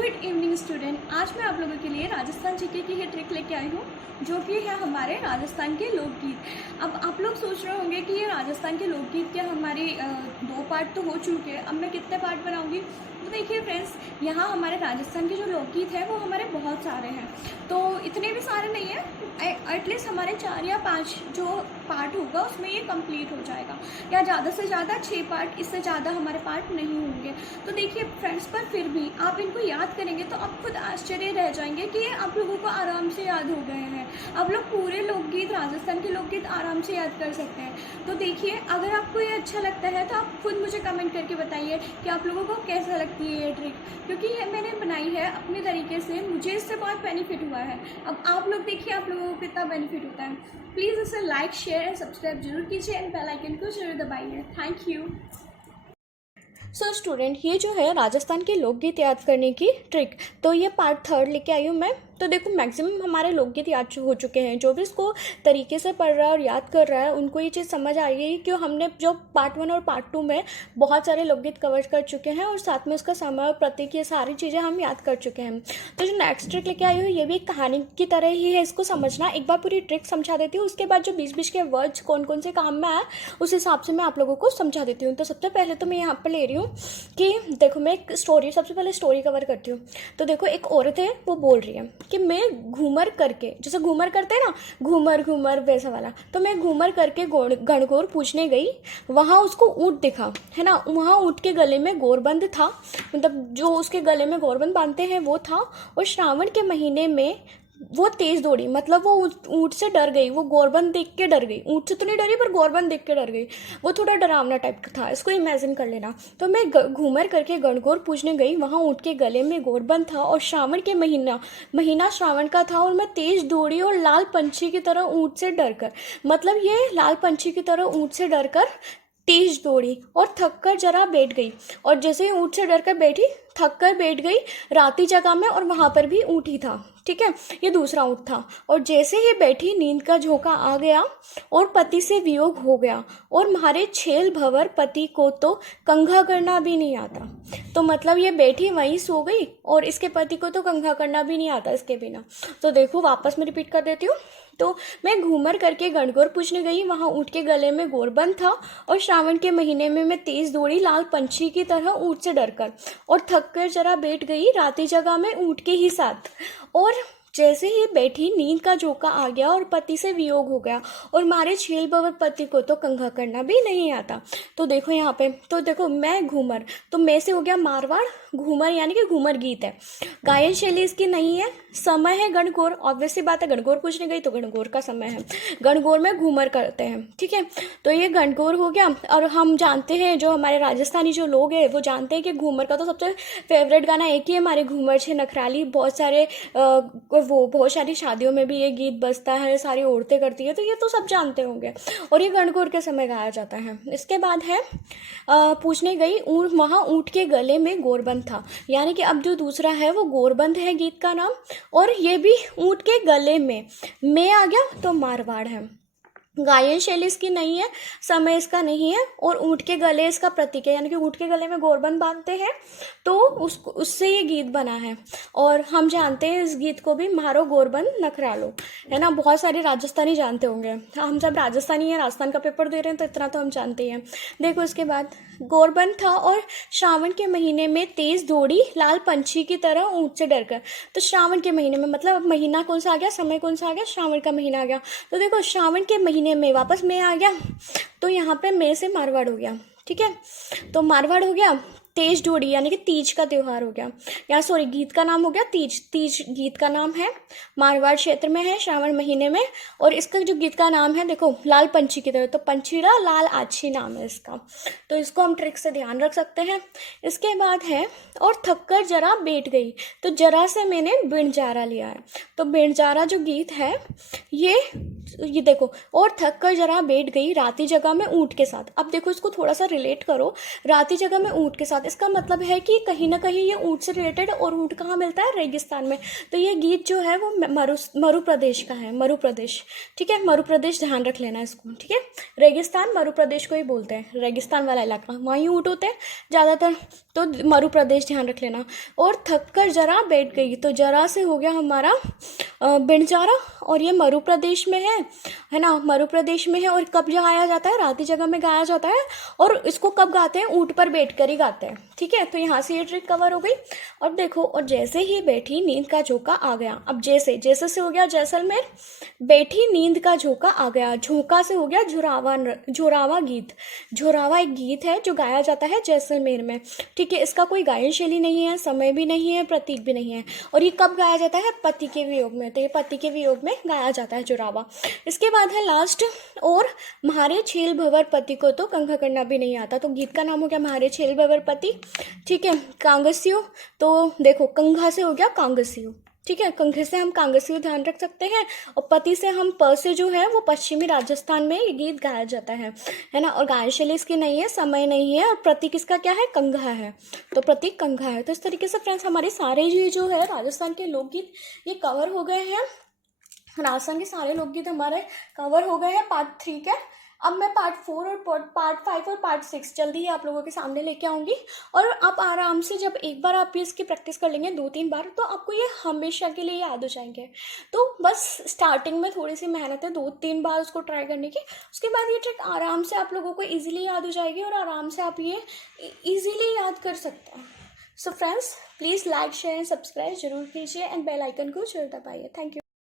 Good evening student. आज मैं आप लोगों के लिए राजस्थान जीके की ही ट्रिक लेके आई हूँ, जो कि है हमारे राजस्थान के लोकगीत। अब आप लोग सोच रहे होंगे कि ये राजस्थान के लोकगीत क्या हमारे 2 पार्ट तो हो चुके हैं, अब मैं कितने पार्ट बनाऊँगी। तो देखिए फ्रेंड्स, यहाँ हमारे राजस्थान के जो लोकगीत हैं वो हमारे बहुत सारे हैं, तो इतने भी सारे नहीं हैं। एटलीस्ट हमारे 4 या 5 जो पार्ट होगा उसमें ये कंप्लीट हो जाएगा, या ज़्यादा से ज़्यादा 6 पार्ट, इससे ज़्यादा हमारे पार्ट नहीं होंगे। तो देखिए फ्रेंड्स, पर फिर भी आप इनको याद करेंगे तो आप खुद आश्चर्य रह जाएंगे कि ये आप लोगों को आराम से याद हो गए हैं। आप लोग पूरे लोकगीत, राजस्थान के लोकगीत आराम से याद कर सकते हैं। तो देखिए, अगर आपको ये अच्छा लगता है तो आप खुद मुझे कमेंट करके बताइए कि आप लोगों को कैसा लगती है ये ट्रिक, क्योंकि ये मैंने बनाई है अपने तरीके से, मुझे इससे बहुत बेनिफिट हुआ है। अब आप लोग देखिए आप लोगों को कितना बेनिफिट होता है। प्लीज़ इसे लाइक, शेयर एंड सब्सक्राइब जरूर कीजिए एंड बेल आइकन को जरूर दबाइए। Thank you. सो स्टूडेंट, ये जो है राजस्थान के लोकगीत याद करने की ट्रिक, तो ये पार्ट 3 लेके आई हूँ मैं। तो देखो, मैक्सिमम हमारे लोकगीत याद हो चुके हैं। जो भी इसको तरीके से पढ़ रहा है और याद कर रहा है उनको ये चीज़ समझ आ गई कि हमने जो पार्ट 1 और पार्ट 2 में बहुत सारे लोकगीत कवर कर चुके हैं, और साथ में उसका समय और प्रतीक, ये सारी चीज़ें हम याद कर चुके हैं। तो जो नेक्स्ट ट्रिक लेके आई हूँ ये भी एक कहानी की तरह ही है। इसको समझना, एक बार पूरी ट्रिक समझा देती हूँ, उसके बाद जो बीच बीच के वर्ड्स कौन कौन से काम में आए उस हिसाब से मैं आप लोगों को समझा देती हूँ। तो सबसे पहले तो मैं यहाँ पर ले रही हूँ कि देखो, मैं एक स्टोरी, सबसे पहले स्टोरी कवर करती हूँ। तो देखो, एक औरत है, वो बोल रही है कि मैं घूमर करके, जैसे घूमर करते हैं ना, घूमर घूमर वैसा वाला, तो मैं घूमर करके गणगौर पूछने गई, वहाँ उसको ऊँट दिखा, है ना। वहाँ ऊँट के गले में गोरबंद था, मतलब जो उसके गले में गोरबंद बांधते हैं वो था। और श्रावण के महीने में वो तेज दौड़ी, मतलब वो ऊँट से डर गई, वो गोरबंद देख के डर गई। ऊँट से तो नहीं डरी, पर गोरबंद देख के डर गई। वो थोड़ा डरावना टाइप का था, इसको इमेजिन कर लेना। तो मैं घूमर करके गणगौर पूछने गई, वहाँ ऊँट के गले में गोरबंद था, और श्रावण के महीना श्रावण का था, और मैं तेज दौड़ी और लाल पंछी की तरह ऊँट से डर कर, मतलब ये लाल पंछी की तरह ऊँट से डर कर तेज दौड़ी और थक कर जरा बैठ गई। और जैसे ही ऊँट से डर कर बैठी, थक कर बैठ गई राती जगह में, और वहाँ पर भी ऊँट ही था, ठीक है। ये दूसरा ऊँट था। और जैसे ही बैठी, नींद का झोंका आ गया और पति से वियोग हो गया, और मारे छेल भंवर पति को तो कंघा करना भी नहीं आता। तो मतलब ये बैठी वहीं सो गई, और इसके पति को तो कंघा करना भी नहीं आता इसके बिना। तो देखो, वापस मैं रिपीट कर देती हूँ। तो मैं घूमर करके गणगौर पूछने गई, वहाँ ऊँट के गले में गोरबंद था, और श्रावण के महीने में मैं तेज दौड़ी लाल पंछी की तरह ऊँट से डरकर, और थक कर जरा बैठ गई राती जगह में ऊँट के ही साथ। और जैसे ही बैठी, नींद का झोंका आ गया और पति से वियोग हो गया, और मारे छेल भंवर पति को तो कंघा करना भी नहीं आता। तो देखो यहाँ पे, तो देखो, मैं घूमर, तो मैं से हो गया मारवाड़, घूमर यानी कि घूमर गीत है। गायन शैली इसकी नहीं है, समय है गणगौर, ऑब्वियस सी बात है, गणगौर पूछने गई तो गणगौर का समय है, गणगौर में घूमर करते हैं, ठीक है। तो ये गणगौर हो गया। और हम जानते हैं, जो हमारे राजस्थानी जो लोग हैं वो जानते हैं कि घूमर का तो सबसे फेवरेट गाना एक ही है, हमारे घूमर छे नखराली। बहुत सारी शादियों में भी ये गीत बजता है, सारी औरतें करती है, तो ये तो सब जानते होंगे। और ये गणगौर के समय गाया जाता है। इसके बाद है पूछने गई, वहाँ ऊँट के गले में गोरबंद था, यानी कि अब जो दूसरा है वो गोरबंद है गीत का नाम, और ये भी ऊँट के गले में आ गया तो मारवाड़ है। गायन शैली इसकी नहीं है, समय इसका नहीं है, और ऊँट के गले इसका प्रतीक है, यानी कि ऊँट के गले में गोरबंद बांधते हैं, तो उससे ये गीत बना है। और हम जानते हैं इस गीत को भी, मारो गोरबंद नखरालो, है ना। बहुत सारे राजस्थानी जानते होंगे, हम सब राजस्थानी हैं, राजस्थान का पेपर दे रहे हैं, तो इतना तो हम जानते हैं। देखो, इसके बाद गोरबंद था, और श्रावण के महीने में तेज दौड़ी लाल पंछी की तरह ऊँट से डरकर। तो श्रावण के महीने में, मतलब अब महीना कौन सा आ गया, समय कौन सा आ गया, श्रावण का महीना आ गया। तो देखो, श्रावण के महीने में वापस मैं आ गया, तो यहाँ पे मैं से मारवाड़ हो गया, ठीक है। तो मारवाड़ हो गया, तेज डोड़ी यानी कि तीज का त्यौहार हो गया, या सॉरी, गीत का नाम हो गया तीज। तीज गीत का नाम है, मारवाड़ क्षेत्र में है, श्रावण महीने में। और इसका जो गीत का नाम है, देखो, लाल पंछी की तरह, तो पंछीड़ा लाल आछी नाम है इसका। तो इसको हम ट्रिक से ध्यान रख सकते हैं। इसके बाद है, और थककर जरा बैठ गई, तो जरा से मैंने बिणजारा लिया है। तो बिणजारा जो गीत है, ये देखो, और थक कर जरा बैठ गई राती जगह में ऊँट के साथ। अब देखो, इसको थोड़ा सा रिलेट करो, राती जगह में ऊँट के साथ, इसका मतलब है कि कहीं ना कहीं ये ऊँट से रिलेटेड, और ऊँट कहाँ मिलता है? रेगिस्तान में। तो ये गीत जो है वो मरु प्रदेश का है, मरु प्रदेश, ठीक है, मरु प्रदेश, ध्यान रख लेना इसको, ठीक है। रेगिस्तान मरु प्रदेश को ही बोलते हैं, रेगिस्तान वाला इलाका, वहीं ऊँट होते हैं ज़्यादातर, तो मरु प्रदेश ध्यान रख लेना। और थक कर जरा बैठ गई, तो जरा से हो गया हमारा बिनचारा, और ये मरु प्रदेश में है ना, मरु प्रदेश में है। और कब गाया जाता है? रात की जगह में गाया जाता है, और इसको कब गाते हैं? ऊँट पर बैठ कर ही गाते हैं, ठीक है। तो यहाँ से ये ट्रिक कवर हो गई। और देखो, और जैसे ही बैठी नींद का झोंका आ गया। अब जैसे जैसे से हो गया जैसलमेर, बैठी नींद का झोंका आ गया, झोंका से हो गया झुरावा गीत। झुरावा एक गीत है जो गाया जाता है जैसलमेर में, ठीक है। इसका कोई गायन शैली नहीं है, समय भी नहीं है, प्रतीक भी नहीं है। और ये कब गाया जाता है? पति के वियोग में। तो ये पति के वियोग में गाया जाता है झुरावा। इसके बाद है लास्ट, और म्हारे छेल भंवर पति को तो कंघा करना भी नहीं आता। तो गीत का नाम हो गया म्हारे छेल भंवर पति, ठीक है। कांगसियो, तो देखो कंघा से हो गया कांगसियो, ठीक है। कंघे से हम कांगसियो ध्यान रख सकते हैं, और पति से हम प से जो है वो पश्चिमी राजस्थान में ये गीत गाया जाता है ना। और गायन शैली इसकी नहीं है, समय नहीं है, और प्रतीक इसका क्या है? कंघा है, तो प्रतीक कंघा है। तो इस तरीके से फ्रेंड्स हमारे सारे जो है राजस्थान के लोकगीत ये कवर हो गए हैं। राजस्थान के सारे लोकगीत हमारे कवर हो गए हैं पार्ट 3 के। अब मैं पार्ट 4 और पार्ट 5 और पार्ट 6 जल्दी ही आप लोगों के सामने लेके आऊँगी। और आप आराम से जब एक बार आप इसकी प्रैक्टिस कर लेंगे 2-3 बार, तो आपको ये हमेशा के लिए याद हो जाएंगे। तो बस स्टार्टिंग में थोड़ी सी मेहनत है, 2-3 बार उसको ट्राई करने की, उसके बाद ये ट्रिक आराम से आप लोगों को ईजिली याद हो जाएगी, और आराम से आप ये ईजिली याद कर सकते हैं। So friends, please like, share and subscribe जरूर कीजिए, एंड बेल आइकन को जरूर दबाइए। Thank you.